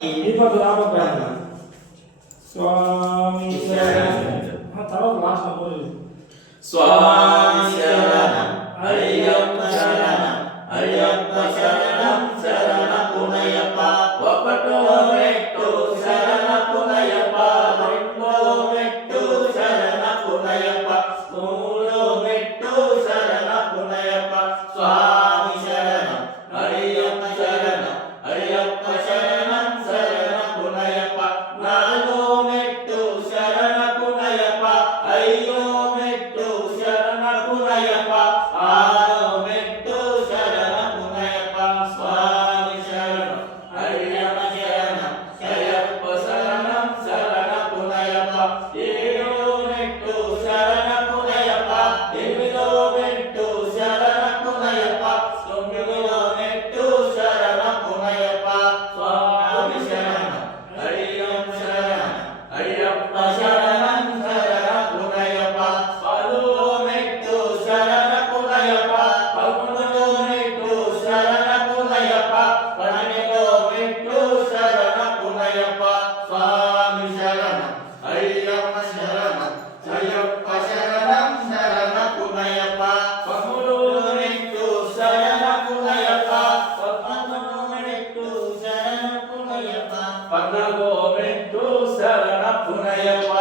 ఇప్పుడు రాబోతున్నా స్వామి తర్వాత last number స్వామి శరణం అయ్యప్ప శరణం అయ్యప్ప శరణం శరణ పునయప్ప ఒకటో మెట్టు శరణ పునయప్ప రెండో మెట్టు శరణ పునయప్ప మూడో మెట్టు శరణ పునయప్ప స్వామి శరణం అయ్యప్ప శరణం అయ్యప్ప శరణం శరణ పునయప్ప నాలుగో మెట్టు శరణ పునయప్ప ఐదో మెట్టు శరణ పునయప్ప ఆరో మెట్టు శరణ పునయప్ప స్వామి శరణం అయ్యప్ప శరణం అయ్యప్ప శరణం శరణ పునయప్ప ఏడో మెట్టు శరణ పునయప్ప ఎనిమిదో మెట్టు శరణ పునయప్ప తొమ్మిదో మెట్టు శరణ పునయప్ప స్వామి శరణం అయ్యప్ప శరణం అయ్యప్ప శరణం శరణ పునయప్ప పదో మెట్టు శరణ పునయప్ప పదకొండో మెట్టు శరణ పునయప్ప పన్నెండో మెట్టు శరణ పునయప్ప స్వామి శరణం అయ్యప్ప శరణం అయ్యప్ప శరణం శరణ పునయప్ప పదమూడో మెట్టు శరణ పునయప్ప పద్నాలుగో మెట్టు శరణ పునయప్ప పద్నాలుగో మెట్టు శరణ పునయప్ప